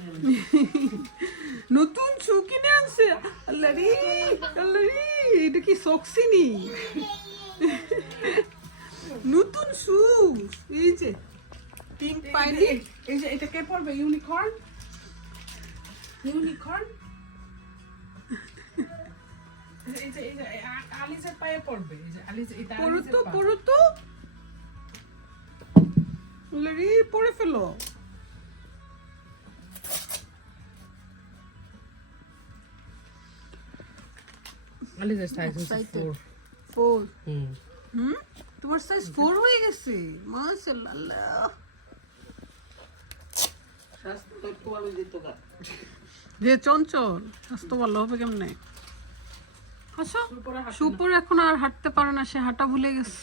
নতুন শু কিনে আনছে। আল্লাহ রে আল্লাহ রে এটা কি সক্সিনি? নতুন শু। এই যে পিঙ্ক পাইনি এই যে এটা কে পড়বে ইউনিকর্ন? ইউনিকর্ন? এই যে এই যে আলিজের পায়ে পড়বে এই যে আলিজ এটা পড়ে ফেলো। সাইজ হচ্ছে Excited. four। ফোর হুম হুম তোমার সাইজ ফোর হয়ে গেছে মাশাআল্লাহ যে চঞ্চল স্বাস্থ্য ভালো হবে কেমনে? সুপুর এখন আর হাঁটতে পারে না সে হাঁটা ভুলে গেছে।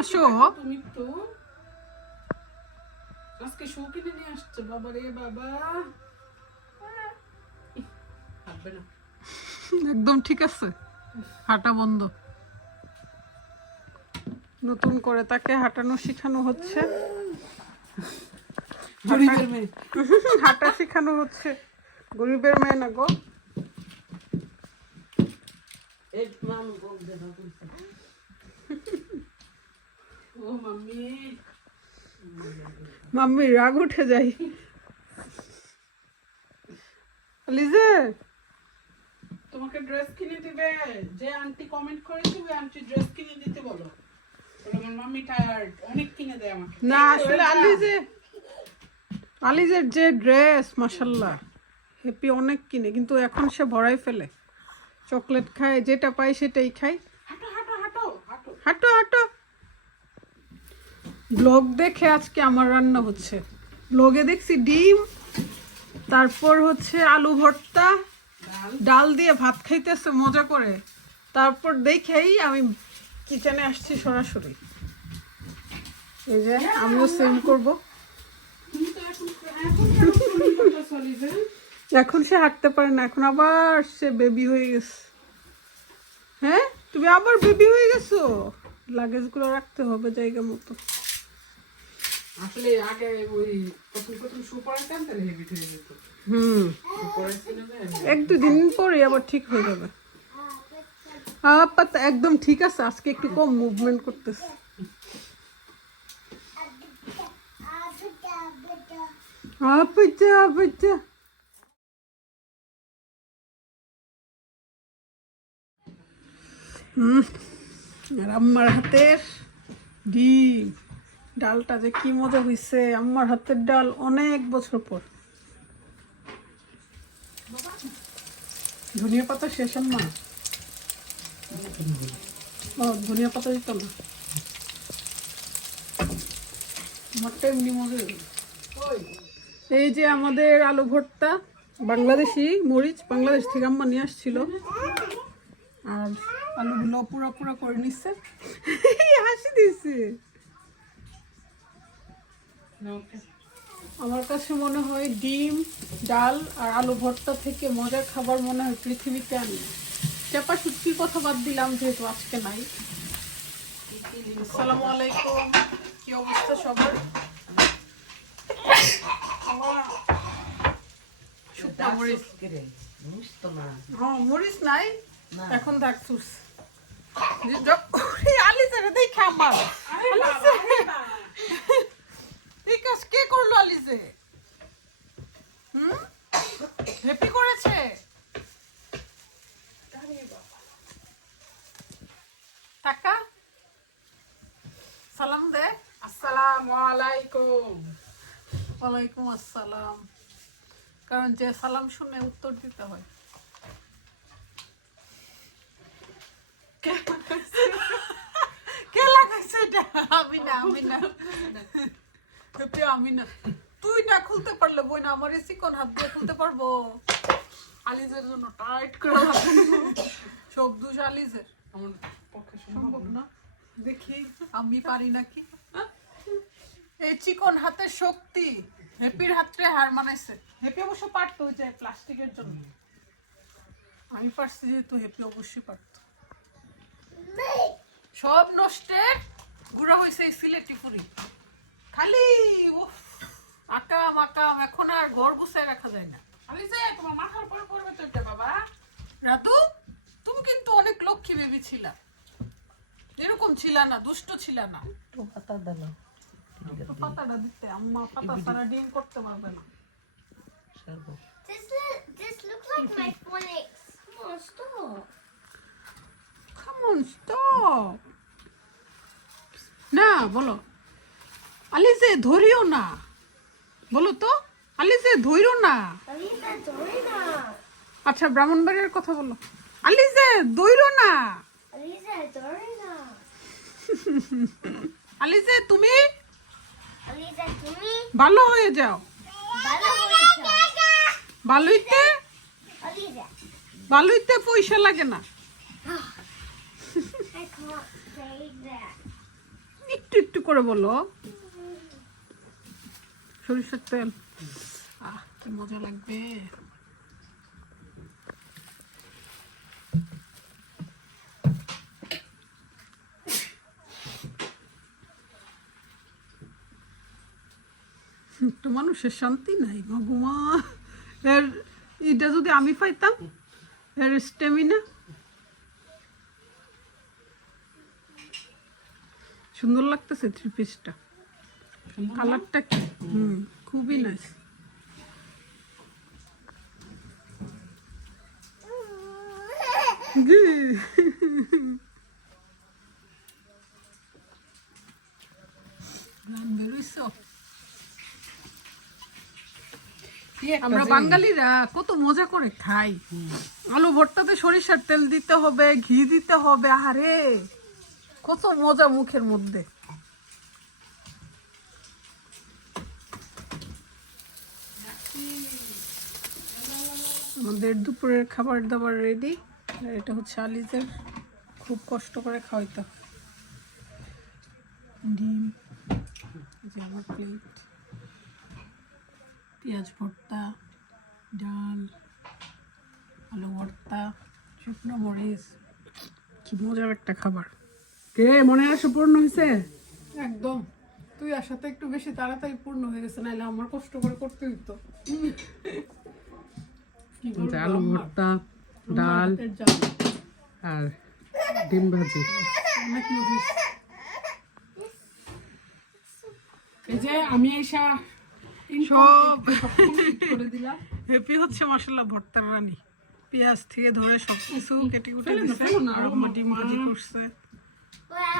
আসো। তুমি তো আজকে শু কিনে নিয়ে আসছে বাবা রে বাবা। একদম ঠিক আছে। হাঁটা বন্ধ। নতুন করে তাকে হাঁটানো শেখানো হচ্ছে। হাঁটা শেখানো হচ্ছে। গরিবের মেয়ে না গো। মাম্মি। মাম্মি রাগ উঠে যাই লিজে। তোমাকে ড্রেস কিনে দিবে যে আন্টি কমেন্ট করেছে ওই আন্টি ড্রেস কিনে দিতে বলো। আমার মাম্মি টায়ার্ড অনেক কিনে দেয় আমাকে। না আসলে আলিজে আলিজের যে ড্রেস মাসাল্লাহ হ্যাপি অনেক কিনে কিন্তু এখন সে ভরাই ফেলে। চকলেট খায় যেটা পায় সেটাই খায়। হাঁটো হাঁটো হাঁটো হাঁটো। হাঁটো হাঁটো। ব্লগ দেখে আজকে আমার রান্না হচ্ছে। ব্লগে দেখছি ডিম তারপর হচ্ছে আলু ভর্তা ডাল দিয়ে ভাত খাইতেছে মজা করে। তারপর দেখেই আমি কিচেনে আসছি সরাসরি। এই যে আমিও সেম করব। এখন সে হাঁটতে পারে না এখন আবার সে বেবি হয়ে গেছে। হ্যাঁ? তুমি আবার বেবি হয়ে গেছো? লাগেজগুলো রাখতে হবে জায়গা মতো। আসলে আগে ওই প্রথম প্রথম হয়ে যেত। হুম। এক দুদিন পরে আবার ঠিক হয়ে যাবে। একদম ঠিক আছে, আজকে একটু কম মুভমেন্ট করতেছে। আর আম্মার হাতের ডিম। ডালটা যে কি মজা হয়েছে আম্মার হাতের ডাল অনেক বছর পর। ধনিয়া পাতা শেষ ও, ধনিয়া পাতা দিত না। এই যে আমাদের আলু ভর্তা, বাংলাদেশি মরিচ, বাংলাদেশ থেকে আম্মা নিয়ে আসছিল। আর আলুগুলো পুরা পুরা করে নিচ্ছে। হাসি Okay. আমার কাছে মনে হয় ডিম ডাল আর আলু ভর্তা থেকে মজার খাবার মনে হয় পৃথিবীতে আমি চাপা সুটকির কথা বাদ দিলাম যেহেতু আজকে নাই। আসসালামু আলাইকুম। কি অবস্থা সবার? আমার শুকনা মরিচ। হ্যাঁ মরিচ নাই। এখন আলিসের দেখে আমার কাজ কে করল হুম? হ্যাপি করেছে? টাকা? সালাম দে। আসসালামু আলাইকুম। ওয়ালাইকুম আসসালাম। কারণ যে সালাম শুনে উত্তর দিতে হয়। কে লাগাইছে এটা? আমি না আমি না। হ্যাপি আমি না তুই না খুলতে পারলে বই না আমার এসি কোন হাত দিয়ে খুলতে পারব? আলিজের জন্য টাইট করে সব দোষ আলিজের। আমার পক্ষে সম্ভব না। দেখি আমি পারি নাকি? এই চিকন হাতের শক্তি। হ্যাপির হাতরে হার মানাইছে। হ্যাপি অবশ্য পারতো যে প্লাস্টিকের জন্য। আমি পারছি যেহেতু হ্যাপি অবশ্যই পারতো। সব নষ্টের গুড়া হয়েছে এই সিলেটি ফুরি খালি উফ ঘর গুছায় রাখা যায় না। আলিজা তোমার মাথার উপর পড়বে তো এটা বাবা। রাতু তুমি কিন্তু অনেক লক্ষ্মী বেবি ছিলা। এরকম ছিল না দুষ্ট ছিল না। তো পাতা তো পাতাটা দিতে আম্মা পাতা সারা ডিম করতে পারবে না। সারবো This this looks like my phonics. Come on, stop. Come on, stop. না বলো। আলিজে ধরিও না। বলো তো আলিসে ধরিও না. আচ্ছা ব্রাহ্মণবাড়ির কথা বলো। আলিজে দইরো না। Dorina. তুমি ভালো হয়ে যাও। Alisa. ভালোইতে? পয়সা লাগে না. একটু একটু করে বলো। সরিষার তেল। মজা লাগবে। একটু মানুষের শান্তি নাই ভগমা এর, এটা যদি আমি পাইতাম, এর স্টেমিনা সুন্দর লাগতেছে থ্রি পিসটা কালারটা কি? হুম খুবই নাইস আমরা বাঙালিরা কত মজা করে খাই। আলু ভর্তাতে সরিষার তেল দিতে হবে ঘি দিতে হবে আরে কত মজা মুখের মধ্যে। আমাদের দুপুরের খাবার দাবার রেডি এটা হচ্ছে আলিজের খুব কষ্ট করে খাওয়াইতে। ডিম আমার প্লেট পেঁয়াজ ভর্তা, ডাল, আলু ভর্তা, শুকনো মরিচ। কি মজার একটা খাবার। কে, মনে আসে পূর্ণ হয়েছে একদম। তুই আসাতে একটু বেশি তাড়াতাড়ি পূর্ণ হয়ে গেছে নাহলে আমার কষ্ট করে করতে হইতো। কি আলু ভর্তা ডাল আর ডিম ভাজি। এই যে আমি এসা সব করে দিলাম। হ্যাপি হচ্ছে মশলা ভর্তার রানী। পেঁয়াজ থেকে ধরে সব কিছু কেটে কুটে না, আর ডিম ভাজি করছে। Well,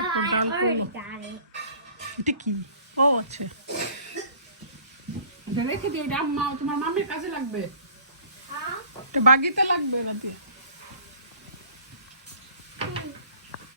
এটা কি? ও আছে এটা রেখে দিও এটা আম্মা তোমার মামির কাজে লাগবে। Huh? এটা বাগিতে লাগবে রাতে।